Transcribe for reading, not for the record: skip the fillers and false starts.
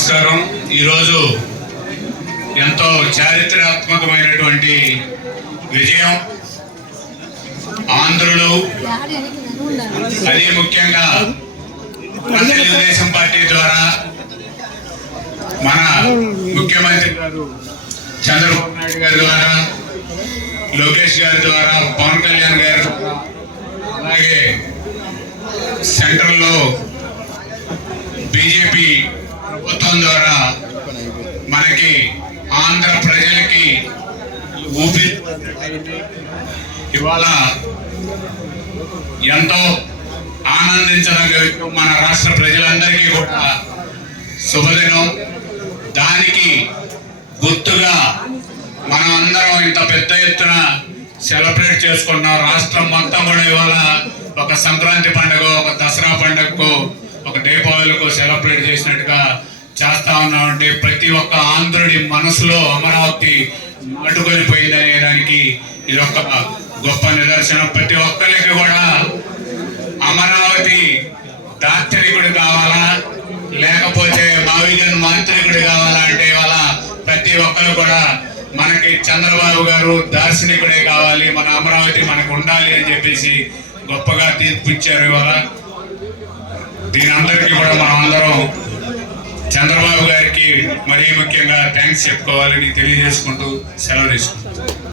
నమస్కారం. ఈరోజు ఎంతో చారిత్రాత్మకమైనటువంటి విజయం. ఆంధ్రులు, అది ముఖ్యంగా మన తెలుగుదేశం పార్టీ ద్వారా మన ముఖ్యమంత్రి గారు చంద్రబాబు నాయుడు గారి ద్వారా, లోకేష్ గారి ద్వారా, పవన్ కళ్యాణ్ గారి ద్వారా, అలాగే సెంట్రల్లో బీజేపీ ప్రభుత్వం ద్వారా మనకి ఆంధ్ర ప్రజలకి ఊపిరి ఇవాళ ఎంతో ఆనందించదగ్గ మన రాష్ట్ర ప్రజలందరికీ కూడా శుభదినం. దానికి గుర్తుగా మనం అందరం ఇంత పెద్ద ఎత్తున సెలబ్రేట్ చేసుకున్నాం. రాష్ట్రం మొత్తం కూడా ఇవాళ ఒక సంక్రాంతి పండుగ, ఒక దసరా పండుగకు, ఒక దీపావళికు సెలబ్రేట్ చేసినట్టుగా చేస్తా ఉన్నామంటే ప్రతి ఒక్క ఆంధ్రుడి మనసులో అమరావతి నాటుకొని పోయిందనే దానికి ఇది ఒక గొప్ప నిదర్శనం. ప్రతి ఒక్కరికి కూడా అమరావతి దార్శనికుడు కావాలా, లేకపోతే మావిజన్ మాంత్రికుడు కావాలా అంటే ఇవాళ ప్రతి ఒక్కరు కూడా మనకి చంద్రబాబు గారు దార్శనికుడే కావాలి, మన అమరావతి మనకు ఉండాలి అని చెప్పేసి గొప్పగా తీర్పిచ్చారు. ఇవాళ దీని అందరికీ కూడా మనం అందరం చంద్రబాబు గారికి మరీ ముఖ్యంగా థ్యాంక్స్ చెప్పుకోవాలని తెలియజేసుకుంటూ సెలవు తీసుకుంటాం.